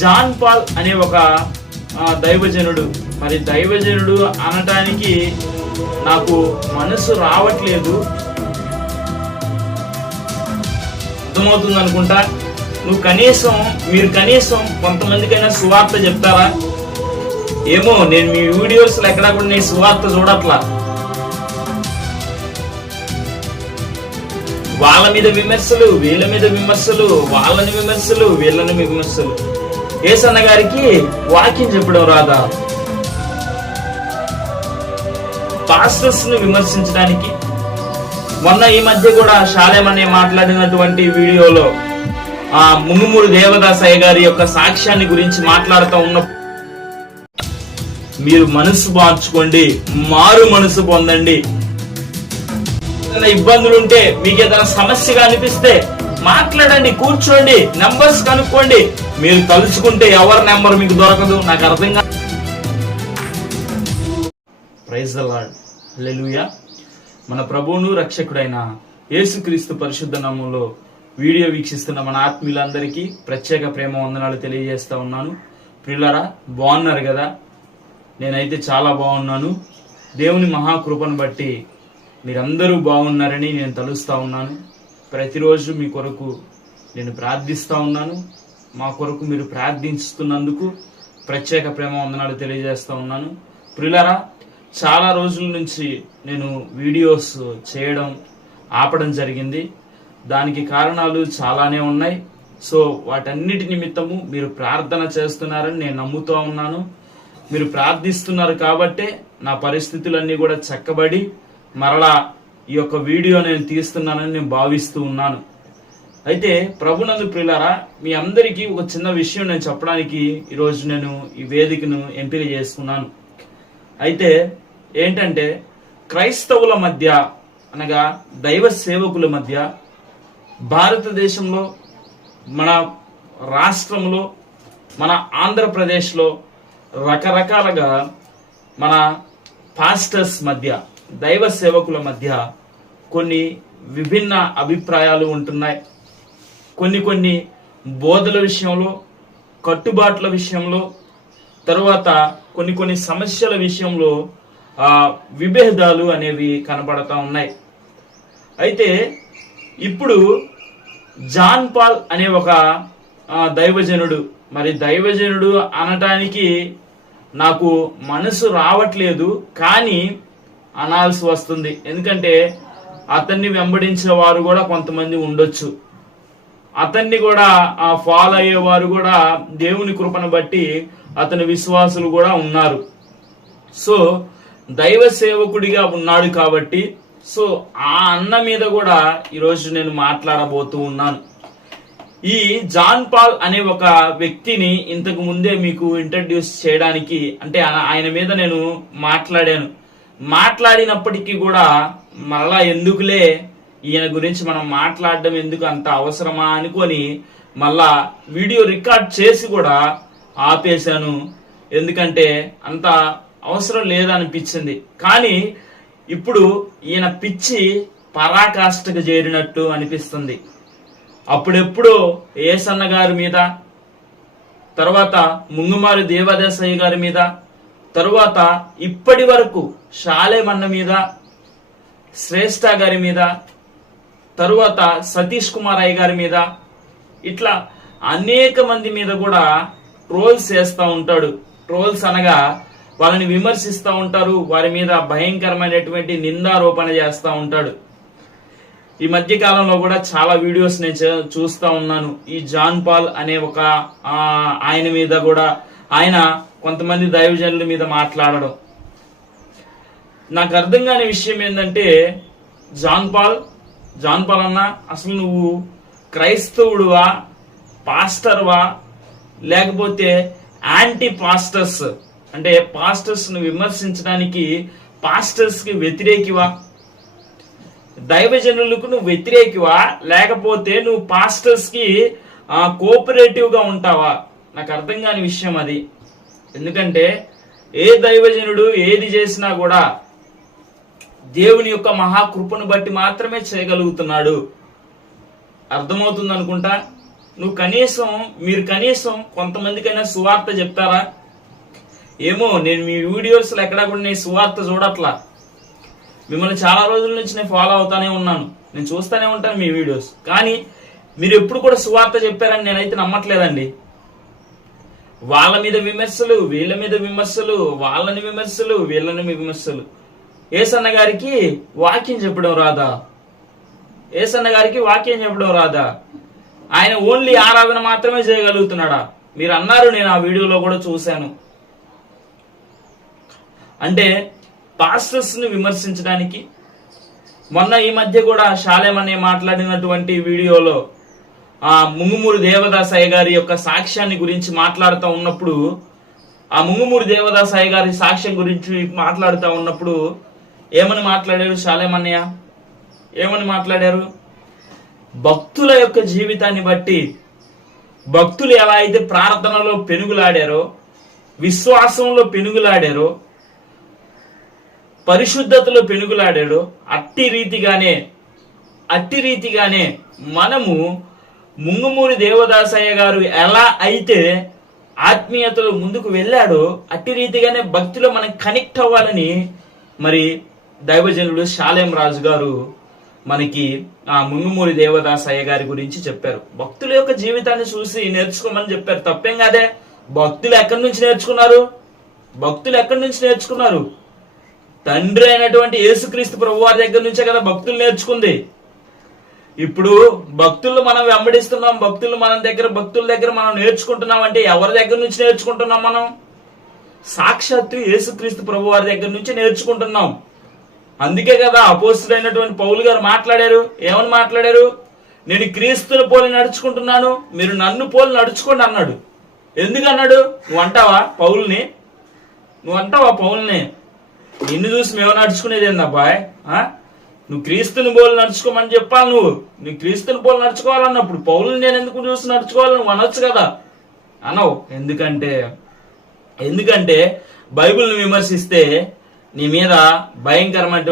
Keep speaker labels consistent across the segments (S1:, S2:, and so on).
S1: John Paul అనే ఒక దైవజనుడు. మరి దైవజనుడు అనటానికి నాకు మనసు రావట్లేదు. అర్థమవుతుంది అనుకుంటా నువ్వు కనీసం మీరు కనీసం కొంతమందికైనా సువార్త చెప్తారా? ఏమో నేను మీ వీడియోస్ ఎక్కడా కూడా నేను సువార్త చూడట్లా. వాళ్ళ మీద విమర్శలు వీళ్ళ మీద విమర్శలు వాళ్ళని విమర్శలు వీళ్ళని విమర్శలు. ఏసన్న గారికి వాక్యం చెప్పడం రాదా? పాస్టర్స్ను విమర్శించడానికి. మొన్న ఈ మధ్య కూడా షాలేం అనే మాట్లాడినటువంటి వీడియోలో ఆ మునుమూరు దేవదాసయ్య గారి యొక్క సాక్ష్యాన్ని గురించి మాట్లాడుతూ ఉన్న మీరు మనసు మార్చుకోండి మారు మనసు పొందండి. ఏదైనా ఇబ్బందులు ఉంటే మీకు ఏదైనా సమస్యగా అనిపిస్తే మాట్లాడండి కూర్చోండి నెంబర్స్ కనుక్కోండి. మీరు తలుచుకుంటే ఎవరి నెంబర్ మీకు దొరకదు? నాకు అర్థం కాదు. ప్రైజ్ ద మన ప్రభువును రక్షకుడైన యేసుక్రీస్తు పరిశుద్ధ నామంలో వీడియో వీక్షిస్తున్న మన ఆత్మీయులందరికీ ప్రత్యేక ప్రేమ వందనాలు తెలియజేస్తా ఉన్నాను. ప్రిల్లరా బాగున్నారు కదా? నేనైతే చాలా బాగున్నాను. దేవుని మహాకృపను బట్టి మీరందరూ బాగున్నారని నేను తలుస్తా ఉన్నాను. ప్రతిరోజు మీ కొరకు నేను ప్రార్థిస్తూ ఉన్నాను. మా కొరకు మీరు ప్రార్థిస్తున్నందుకు ప్రత్యేక ప్రేమ వందనాలు తెలియజేస్తూ ఉన్నాను. ప్రిలరా చాలా రోజుల నుంచి నేను వీడియోస్ చేయడం ఆపడం జరిగింది. దానికి కారణాలు చాలానే ఉన్నాయి. సో వాటన్నిటి నిమిత్తము మీరు ప్రార్థన చేస్తున్నారని నేను నమ్ముతూ ఉన్నాను. మీరు ప్రార్థిస్తున్నారు కాబట్టే నా పరిస్థితులన్నీ కూడా చక్కబడి మరలా ఈ యొక్క వీడియో నేను తీస్తున్నానని నేను భావిస్తూ ఉన్నాను. అయితే ప్రభునందు ప్రిలారా మీ అందరికీ ఒక చిన్న విషయం నేను చెప్పడానికి ఈరోజు నేను ఈ వేదికను ఎంపిక చేసుకున్నాను. అయితే ఏంటంటే క్రైస్తవుల మధ్య అనగా దైవ సేవకుల మధ్య భారతదేశంలో మన రాష్ట్రంలో మన ఆంధ్రప్రదేశ్లో రకరకాలుగా మన పాస్టర్స్ మధ్య దైవ సేవకుల మధ్య కొన్ని విభిన్న అభిప్రాయాలు ఉంటున్నాయి. కొన్ని కొన్ని బోధల విషయంలో కట్టుబాట్ల విషయంలో తర్వాత కొన్ని కొన్ని సమస్యల విషయంలో విభేదాలు అనేవి కనపడతా ఉన్నాయి. అయితే ఇప్పుడు జాన్ పాల్ అనే ఒక దైవజనుడు మరి దైవజనుడు అనటానికి నాకు మనసు రావట్లేదు కానీ అనాల్సి వస్తుంది. ఎందుకంటే అతన్ని వెంబడించే వారు కూడా కొంతమంది ఉండొచ్చు. అతన్ని కూడా ఆ ఫాలో అయ్యేవారు కూడా దేవుని కృపను బట్టి అతని విశ్వాసులు కూడా ఉన్నారు. సో దైవ సేవకుడిగా ఉన్నాడు కాబట్టి సో ఆ అన్న మీద కూడా ఈరోజు నేను మాట్లాడబోతూ ఉన్నాను. ఈ జాన్ పాల్ అనే ఒక వ్యక్తిని ఇంతకు ముందే మీకు ఇంట్రడ్యూస్ చేయడానికి అంటే ఆ- ఆయన మీద నేను మాట్లాడాను. మాట్లాడినప్పటికీ కూడా మళ్ళా ఎందుకులే ఈయన గురించి మనం మాట్లాడడం ఎందుకు అంత అవసరమా అనుకొని మళ్ళా వీడియో రికార్డ్ చేసి కూడా ఆపేశాను. ఎందుకంటే అంత అవసరం లేదనిపించింది. కానీ ఇప్పుడు ఈయన పిచ్చి పరాకాష్ఠకు చేరినట్టు అనిపిస్తుంది. అప్పుడెప్పుడు ఏసన్న గారి మీద తర్వాత ముంగుమారి దేవాదేశయ్య గారి మీద తరువాత ఇప్పటి వరకు షాలేమన్న మీద శ్రేష్ఠ గారి మీద తరువాత సతీష్ కుమార్ అయ్య గారి మీద ఇట్లా అనేక మంది మీద కూడా ట్రోల్స్ చేస్తూ ఉంటాడు. ట్రోల్స్ అనగా వాళ్ళని విమర్శిస్తూ ఉంటారు వారి మీద భయంకరమైనటువంటి నిందారోపణ చేస్తూ ఉంటాడు. ఈ మధ్య కాలంలో కూడా చాలా వీడియోస్ నేను చూస్తూ ఉన్నాను. ఈ జాన్ పాల్ అనే ఒక ఆయన మీద కూడా ఆయన కొంతమంది దైవజనుల మీద మాట్లాడడం. నాకు అర్థం కాని విషయం ఏంటంటే జాన్ పాల్ జాన్ పాల్ అన్న అసలు నువ్వు క్రైస్తవుడువా పాస్టర్వా లేకపోతే యాంటీ పాస్టర్స్ అంటే పాస్టర్స్ను విమర్శించడానికి పాస్టర్స్కి వ్యతిరేకివా? దైవజనులకు నువ్వు వ్యతిరేకివా? లేకపోతే నువ్వు పాస్టర్స్కి కోఆపరేటివ్గా ఉంటావా? నాకు అర్థం కాని విషయం అది. ఎందుకంటే ఏ దైవజనుడు ఏది చేసినా కూడా దేవుని యొక్క మహాకృపను బట్టి మాత్రమే చేయగలుగుతున్నాడు. అర్థమవుతుంది అనుకుంటా నువ్వు కనీసం మీరు కనీసం కొంతమందికైనా సువార్త చెప్తారా? ఏమో నేను మీ వీడియోస్లో ఎక్కడా కూడా నేను సువార్త చూడట్లా. మిమ్మల్ని చాలా రోజుల నుంచి నేను ఫాలో అవుతానే ఉన్నాను. నేను చూస్తూనే ఉంటాను మీ వీడియోస్. కానీ మీరు ఎప్పుడు కూడా సువార్త చెప్పారని నేనైతే నమ్మట్లేదండి. వాళ్ళ మీద విమర్శలు వీళ్ళ మీద విమర్శలు వాళ్ళని విమర్శలు వీళ్ళని విమర్శలు. ఏసన్న గారికి వాక్యం చెప్పడం రాదా? ఏసన్న గారికి వాక్యం చెప్పడం రాదా? ఆయన ఓన్లీ ఆరాధన మాత్రమే చేయగలుగుతున్నాడా? మీరు అన్నారు నేను ఆ వీడియోలో కూడా చూశాను. అంటే పాస్టర్స్ని విమర్శించడానికి మొన్న ఈ మధ్య కూడా శాలేమనే మాట్లాడినటువంటి వీడియోలో ఆ ముంగుమూరు దేవదాసయ్య గారి యొక్క సాక్ష్యాన్ని గురించి మాట్లాడుతూ ఉన్నప్పుడు ఆ ముంగుమూరు దేవదాసయ్య గారి సాక్ష్యం గురించి మాట్లాడుతూ ఉన్నప్పుడు ఏమని మాట్లాడారు శాలేమన్నయ్య? ఏమని మాట్లాడారు? భక్తుల యొక్క జీవితాన్ని బట్టి భక్తులు ఎలా అయితే ప్రార్థనలో పెనుగులాడారో విశ్వాసంలో పెనుగులాడారో పరిశుద్ధతలో పెనుగులాడాడో అట్టి రీతిగానే అట్టి రీతిగానే మనము ముంగుమూరి దేవదాసయ్య గారు ఎలా అయితే ఆత్మీయతలో ముందుకు వెళ్ళాడో అట్టి రీతిగానే భక్తిలో మనం కనెక్ట్ అవ్వాలని మరి దైవజనుడు శాలేం రాజు గారు మనకి ఆ ముంగుమూరి దేవదాసయ్య గారి గురించి చెప్పారు. భక్తుల యొక్క జీవితాన్ని చూసి నేర్చుకోమని చెప్పారు. తప్పేం కాదే? భక్తులు ఎక్కడి నుంచి నేర్చుకున్నారు? భక్తులు ఎక్కడి నుంచి నేర్చుకున్నారు? తండ్రి అయినటువంటి యేసుక్రీస్తు ప్రభు వారి దగ్గర నుంచే కదా భక్తులు నేర్చుకుంది. ఇప్పుడు భక్తులు మనం వెంబడిస్తున్నాం భక్తులు మన దగ్గర భక్తుల దగ్గర మనం నేర్చుకుంటున్నాం అంటే ఎవరి దగ్గర నుంచి నేర్చుకుంటున్నాం మనం? సాక్షాత్తు యేసుక్రీస్తు ప్రభు వారి దగ్గర నుంచి నేర్చుకుంటున్నాం. అందుకే కదా అపోస్తుడైనటువంటి పౌలు గారు మాట్లాడారు. ఏమని మాట్లాడారు? నేను క్రీస్తుని పోలి నడుచుకుంటున్నాను మీరు నన్ను పోలి నడుచుకోండి అన్నాడు. ఎందుకు అన్నాడు? నువ్వు అంటావా పౌల్ని? నువ్వు అంటావా పౌల్ని? నిన్ను చూసి మేము నడుచుకునేది ఏందబ్బాయ్ నువ్వు క్రీస్తుని పోలు నడుచుకోమని చెప్పాలి నువ్వు. నువ్వు క్రీస్తుని పోలు నడుచుకోవాలన్నప్పుడు పౌలు నేను ఎందుకు చూసి నడుచుకోవాలి నువ్వు అనొచ్చు కదా? అనవు. ఎందుకంటే ఎందుకంటే బైబిల్ని విమర్శిస్తే నీ మీద భయంకరమైన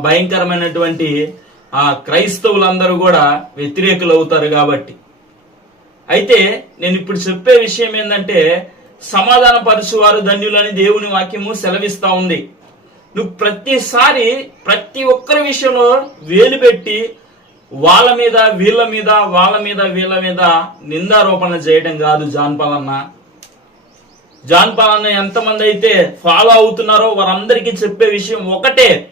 S1: భయంకరమైనటువంటి ఆ క్రైస్తవులందరూ కూడా వ్యతిరేకులు అవుతారు కాబట్టి. అయితే నేను ఇప్పుడు చెప్పే విషయం ఏంటంటే సమాధాన పరుచువారు ధన్యులని దేవుని వాక్యము సెలవిస్తా ఉంది. నువ్వు ప్రతిసారి ప్రతి ఒక్కరి విషయంలో వేలు పెట్టి వాళ్ళ మీద వీళ్ళ మీద వాళ్ళ మీద వీళ్ళ మీద నిందారోపణ చేయడం కాదు జాన్ పాలన్న జాన్ పాలన్న ఎంతమంది అయితే ఫాలో అవుతున్నారో వారందరికీ చెప్పే విషయం ఒకటే.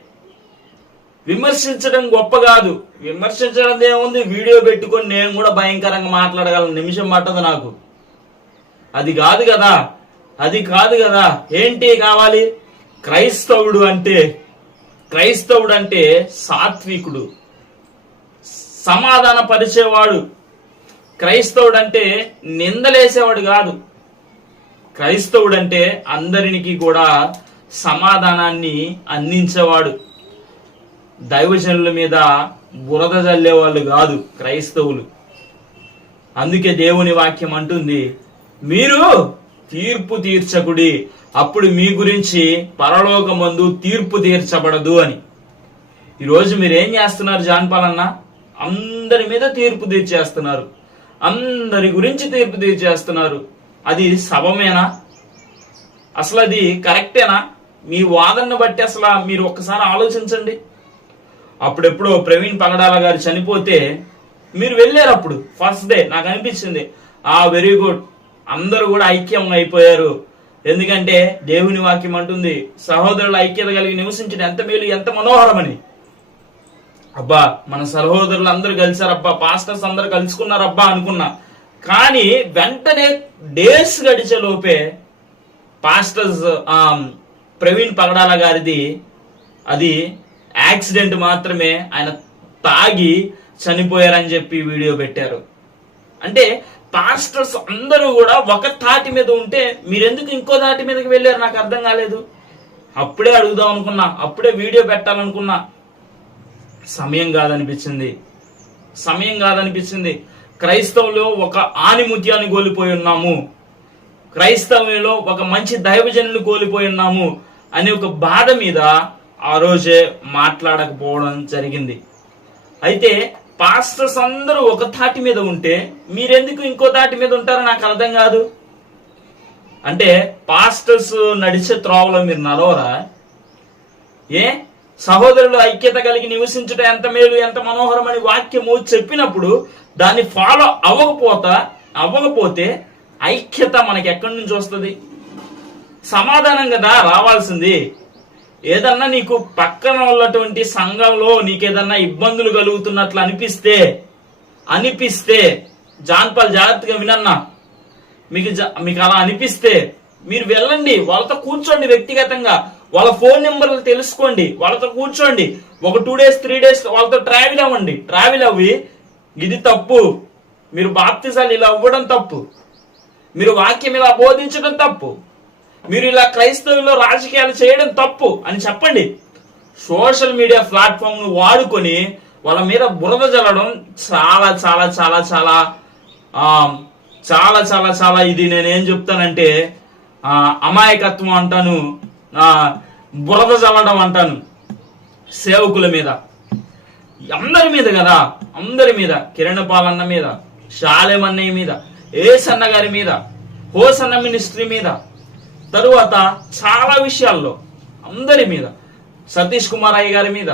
S1: విమర్శించడం గొప్ప కాదు. విమర్శించడం ఏముంది? వీడియో పెట్టుకొని నేను కూడా భయంకరంగా మాట్లాడగలను నిమిషం పట్టదు నాకు. అది కాదు కదా. అది కాదు కదా. ఏంటి కావాలి? క్రైస్తవుడు అంటే క్రైస్తవుడు అంటే సాత్వికుడు. సమాధాన పరిచేవాడు. క్రైస్తవుడు అంటే నిందలేసేవాడు కాదు. క్రైస్తవుడు అంటే అందరికి కూడా సమాధానాన్ని అందించేవాడు. దైవజనుల మీద బురద చల్లేవాళ్ళు కాదు క్రైస్తవులు. అందుకే దేవుని వాక్యం అంటుంది మీరు తీర్పు తీర్చకుడి అప్పుడు మీ గురించి పరలోకమందు తీర్పు తీర్చబడదు అని. ఈరోజు మీరేం చేస్తున్నారు జాన్పాలన్న అందరి మీద తీర్పు తీర్చేస్తున్నారు. అందరి గురించి తీర్పు తీర్చేస్తున్నారు. అది సభమేనా? అసలు అది కరెక్టేనా? మీ వాదనను బట్టి అసలు మీరు ఒక్కసారి ఆలోచించండి. అప్పుడెప్పుడో ప్రవీణ్ పగడాల గారు చనిపోతే మీరు వెళ్ళారు అప్పుడు ఫస్ట్ డే. నాకు అనిపించింది ఆ వెరీ గుడ్ అందరూ కూడా ఐక్యం అయిపోయారు. ఎందుకంటే దేవుని వాక్యం అంటుంది సహోదరుల ఐక్యత కలిగి నివసించడం ఎంత మేలు ఎంత మనోహరమని. అబ్బా మన సహోదరులు అందరూ కలిసారబ్బా పాస్టర్స్ అందరూ కలుసుకున్నారబ్బా అనుకున్నా. కానీ వెంటనే డేస్ గడిచే లోపే పాస్టర్స్ ప్రవీణ్ పగడాల గారిది అది యాక్సిడెంట్ మాత్రమే ఆయన తాగి చనిపోయారని చెప్పి వీడియో పెట్టారు. అంటే పాస్టర్స్ అందరూ కూడా ఒక తాటి మీద ఉంటే మీరెందుకు ఇంకో తాటి మీదకి వెళ్ళారు? నాకు అర్థం కాలేదు. అప్పుడే అడుగుదాం అనుకున్నా. అప్పుడే వీడియో పెట్టాలనుకున్నా. సమయం కాదనిపించింది. సమయం కాదనిపించింది. క్రైస్తవులో ఒక ఆనిముత్యాన్ని కోల్పోయి ఉన్నాము. క్రైస్తవంలో ఒక మంచి దైవజనులు కోల్పోయి ఉన్నాము అనే ఒక బాధ మీద ఆ రోజే మాట్లాడకపోవడం జరిగింది. అయితే పాస్టర్స్ అందరూ ఒక తాటి మీద ఉంటే మీరెందుకు ఇంకో తాటి మీద ఉంటారో నాకు అర్థం కాదు. అంటే పాస్టర్స్ నడిచే త్రోవలో మీరు నడవరా? ఏ? సహోదరులు ఐక్యత కలిగి నివసించడం ఎంత మేలు ఎంత మనోహరమని వాక్యము చెప్పినప్పుడు దాన్ని ఫాలో అవ్వకపోతా అవ్వకపోతే ఐక్యత మనకి ఎక్కడి నుంచి వస్తుంది? సమాధానం కదా రావాల్సింది. ఏదన్నా నీకు పక్కన ఉన్నటువంటి సంఘంలో నీకేదన్నా ఇబ్బందులు కలుగుతున్నట్లు అనిపిస్తే అనిపిస్తే జాన్పాల్ జాగ్రత్తగా వినన్నా. మీకు మీకు అలా అనిపిస్తే మీరు వెళ్ళండి వాళ్ళతో కూర్చోండి వ్యక్తిగతంగా. వాళ్ళ ఫోన్ నెంబర్లు తెలుసుకోండి వాళ్ళతో కూర్చోండి. ఒక టూ డేస్ త్రీ డేస్ వాళ్ళతో ట్రావెల్ అవ్వండి. ట్రావెల్ అవ్వి ఇది తప్పు. మీరు బాప్తిజాలు ఇలా అవ్వడం తప్పు. మీరు వాక్యం ఇలా బోధించడం తప్పు. మీరు ఇలా క్రైస్తవుల్లో రాజకీయాలు చేయడం తప్పు అని చెప్పండి. సోషల్ మీడియా ప్లాట్ఫామ్ను వాడుకొని వాళ్ళ మీద బురద జల్లడం చాలా చాలా చాలా చాలా చాలా చాలా చాలా ఇది నేనేం చెప్తానంటే అమాయకత్వం అంటాను బురద జల్లడం అంటాను సేవకుల మీద. అందరి మీద కదా అందరి మీద కిరణ్ పాలన్న మీద షాలేమన్నయ్య మీద ఏసన్న గారి మీద హోసన్న మినిస్ట్రీ మీద. తరువాత చాలా విషయాల్లో అందరి మీద సతీష్ కుమార్ అయ్య గారి మీద.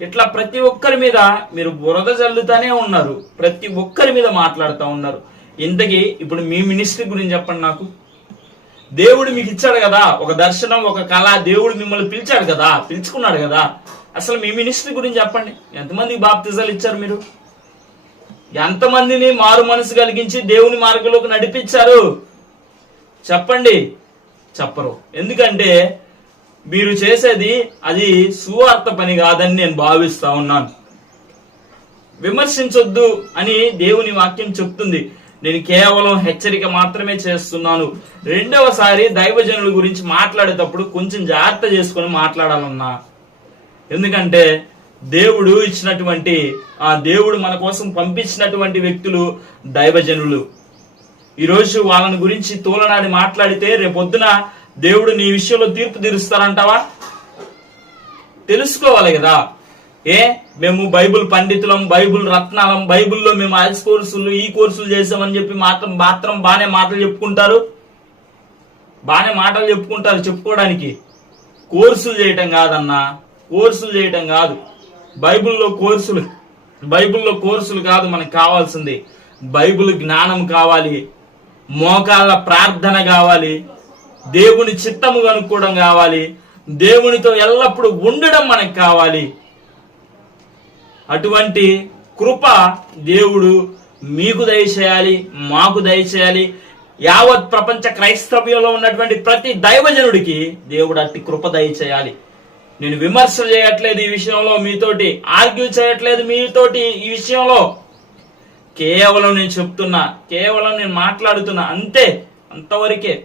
S1: ఇట్లా ప్రతి ఒక్కరి మీద మీరు బురద జల్లుతానే ఉన్నారు ప్రతి ఒక్కరి మీద మాట్లాడుతూ ఉన్నారు. ఇంతకీ ఇప్పుడు మీ మినిస్ట్రీ గురించి చెప్పండి నాకు. దేవుడు మీకు ఇచ్చాడు కదా ఒక దర్శనం ఒక కళ దేవుడు మిమ్మల్ని పిలిచాడు కదా పిలుచుకున్నాడు కదా. అసలు మీ మినిస్ట్రీ గురించి చెప్పండి. ఎంతమందికి బాప్తిజాలు ఇచ్చారు మీరు? ఎంతమందిని మారు మనసు కలిగించి దేవుని మార్గంలోకి నడిపించారు? చెప్పండి. చెప్పరు. ఎందుకంటే మీరు చేసేది అది సువార్త పని కాదని నేను భావిస్తా ఉన్నాను. విమర్శించొద్దు అని దేవుని వాక్యం చెప్తుంది. నేను కేవలం హెచ్చరిక మాత్రమే చేస్తున్నాను. రెండవసారి దైవజనుల గురించి మాట్లాడేటప్పుడు కొంచెం జాగ్రత్త చేసుకొని మాట్లాడాలన్నా. ఎందుకంటే దేవుడు ఇచ్చినటువంటి ఆ దేవుడు మన కోసం పంపించినటువంటి వ్యక్తులు దైవజనులు. ఈరోజు వాళ్ళని గురించి తోలనాడి మాట్లాడితే రేపొద్దున దేవుడు నీ విషయంలో తీర్పు తీరుస్తారంటావా? తెలుసుకోవాలి కదా. ఏ? మేము బైబుల్ పండితులం బైబుల్ రత్నాలం బైబుల్లో మేము ఐస్ కోర్సులు ఈ కోర్సులు చేసామని చెప్పి మాత్రం మాత్రం బాగానే మాటలు చెప్పుకుంటారు. బాగానే మాటలు చెప్పుకుంటారు చెప్పుకోవడానికి. కోర్సులు చేయటం కాదన్నా కోర్సులు చేయటం కాదు. బైబిల్లో కోర్సులు బైబిల్లో కోర్సులు కాదు మనకు కావాల్సింది. బైబిల్ జ్ఞానం కావాలి. మోకాళ్ళ ప్రార్థన కావాలి దేవుని చిత్తము కనుక్కోవడం కావాలి దేవునితో ఎల్లప్పుడూ ఉండడం మనకు కావాలి. అటువంటి కృప దేవుడు మీకు దయచేయాలి మాకు దయచేయాలి. యావత్ ప్రపంచ క్రైస్తవ్యంలో ఉన్నటువంటి ప్రతి దైవజనుడికి దేవుడు అట్టి కృప దయచేయాలి. నేను విమర్శ చేయట్లేదు ఈ విషయంలో మీతోటి ఆర్గ్యూ చేయట్లేదు మీతోటి ఈ విషయంలో. కేవలం నేను చెప్తున్నా కేవలం నేను మాట్లాడుతున్నా అంతే అంతవరకే.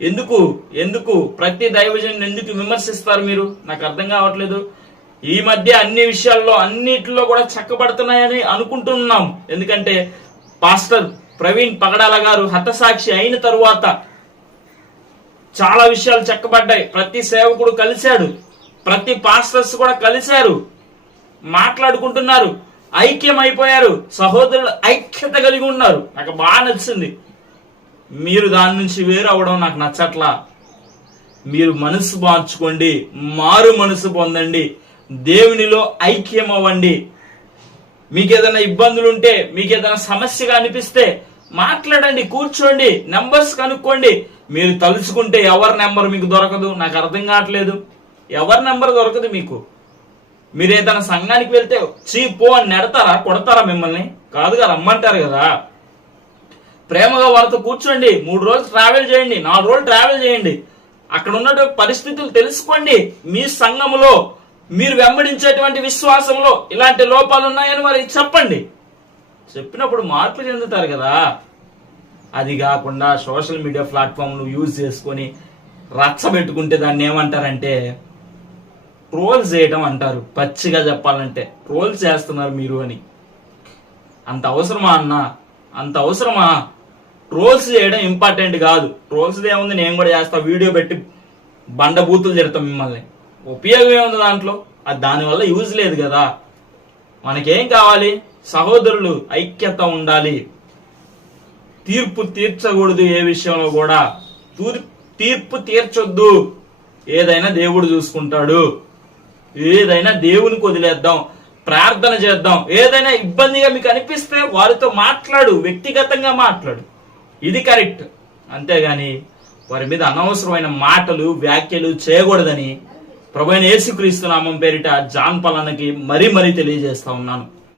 S1: ఎందుకు ఎందుకు? ప్రతి దైవజన్ ఎందుకు విమర్శిస్తారు మీరు? నాకు అర్థం కావట్లేదు. ఈ మధ్య అన్ని విషయాల్లో అన్నిటిలో కూడా చక్కబడుతున్నాయని అనుకుంటున్నాం. ఎందుకంటే పాస్టర్ ప్రవీణ్ పగడాల గారు హతసాక్షి అయిన తరువాత చాలా విషయాలు చక్కబడ్డాయి. ప్రతి సేవకుడు కలిశాడు. ప్రతి పాస్టర్స్ కూడా కలిశారు. మాట్లాడుకుంటున్నారు. ఐక్యం అయిపోయారు సహోదరులు ఐక్యత కలిగి ఉన్నారు. నాకు బాగా నచ్చింది. మీరు దాని నుంచి వేరు అవడం నాకు నచ్చట్లా. మీరు మనసు మార్చుకోండి. మారు మనసు పొందండి. దేవునిలో ఐక్యం అవ్వండి మీకు ఏదైనా ఇబ్బందులు ఉంటే మీకు ఏదైనా సమస్యగా అనిపిస్తే మాట్లాడండి కూర్చోండి నెంబర్స్ కనుక్కోండి. మీరు తలుచుకుంటే ఎవరి నెంబర్ మీకు దొరకదు? నాకు అర్థం కావట్లేదు. ఎవరి నెంబర్ దొరకదు మీకు? మీరు ఏదైనా సంఘానికి వెళ్తే చీ పో అని నెడతారా కొడతారా మిమ్మల్ని? కాదుగా రమ్మంటారు కదా. ప్రేమగా వాళ్ళతో కూర్చోండి మూడు రోజులు ట్రావెల్ చేయండి నాలుగు రోజులు ట్రావెల్ చేయండి. అక్కడ ఉన్న పరిస్థితులు తెలుసుకోండి. మీ సంఘములో మీరు వెంబడించేటువంటి విశ్వాసంలో ఇలాంటి లోపాలు ఉన్నాయని వారికి చెప్పండి. చెప్పినప్పుడు మార్పులు చెందుతారు కదా. అది కాకుండా సోషల్ మీడియా ప్లాట్ఫామ్ను యూజ్ చేసుకొని రచ్చబెట్టుకుంటే దాన్ని ఏమంటారంటే ట్రోల్స్ చేయడం అంటారు పచ్చిగా చెప్పాలంటే. ట్రోల్ చేస్తున్నారు మీరు అని. అంత అవసరమా అన్న? అంత అవసరమా? ట్రోల్స్ చేయడం ఇంపార్టెంట్ కాదు. ట్రోల్స్ ఏముంది? నేను కూడా చేస్తా. వీడియో పెట్టి బండబూతులు తిడతాం మిమ్మల్ని. ఉపయోగం ఏముంది దాంట్లో? అది దానివల్ల యూజ్ లేదు కదా. మనకేం కావాలి? సహోదరులు ఐక్యత ఉండాలి. తీర్పు తీర్చకూడదు ఏ విషయంలో కూడా. తీర్పు తీర్చొద్దు. ఏదైనా దేవుడు చూసుకుంటాడు. ఏదైనా దేవునికి వదిలేద్దాం ప్రార్థన చేద్దాం. ఏదైనా ఇబ్బందిగా మీకు అనిపిస్తే వారితో మాట్లాడు వ్యక్తిగతంగా మాట్లాడు. ఇది కరెక్ట్. అంతేగాని వారి మీద అనవసరమైన మాటలు వ్యాఖ్యలు చేయకూడదని ప్రభు యేసుక్రీస్తు నామం పేరిట జాన్ పలానకి మరీ మరీ తెలియజేస్తా ఉన్నాను.